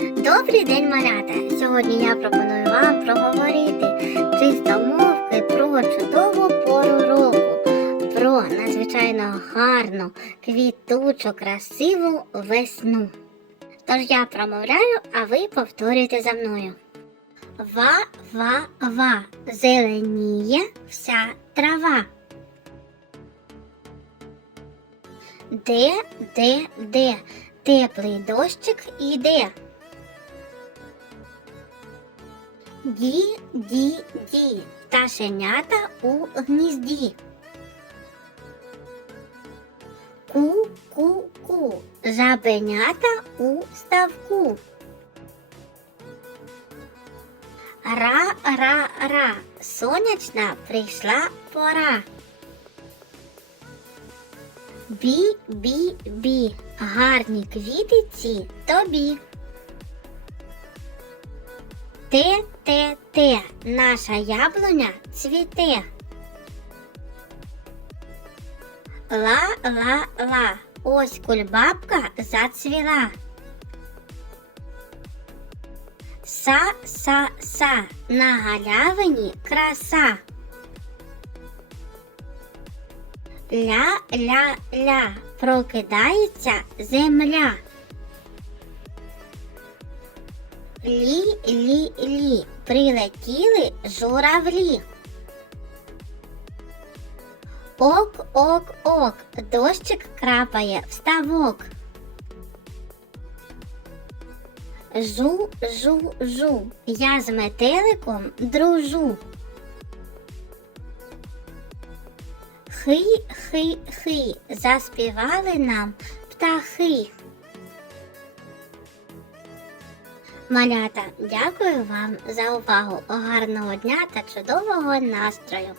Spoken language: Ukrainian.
Добрий день, малята! Сьогодні я пропоную вам проговорити чистомовки про чудову пору року, про надзвичайно гарну, квітучу, красиву весну. Тож я промовляю, а ви повторюйте за мною. Ва-ва-ва, зеленіє вся трава. Де, де, де, теплий дощик іде. Ді, ді, ді, пташенята у гнізді. Ку, ку, ку, жабенята у ставку. Ра, ра, ра, сонячна прийшла пора. Бі, бі, бі, гарні квіти ці тобі. Те, те, те, наша яблуня цвіте. Ла, ла, ла, ось кульбабка зацвіла. Са, са, са, на галявині краса. Ля, ля, ля, прокидається земля. Лі, лі, лі, прилетіли журавлі. Ок, ок, ок, дощик крапає в ставок. Жу, жу, жу, я з метеликом дружу. Хи, хи, хи, заспівали нам птахи. Малята, дякую вам за увагу. Гарного дня та чудового настрою!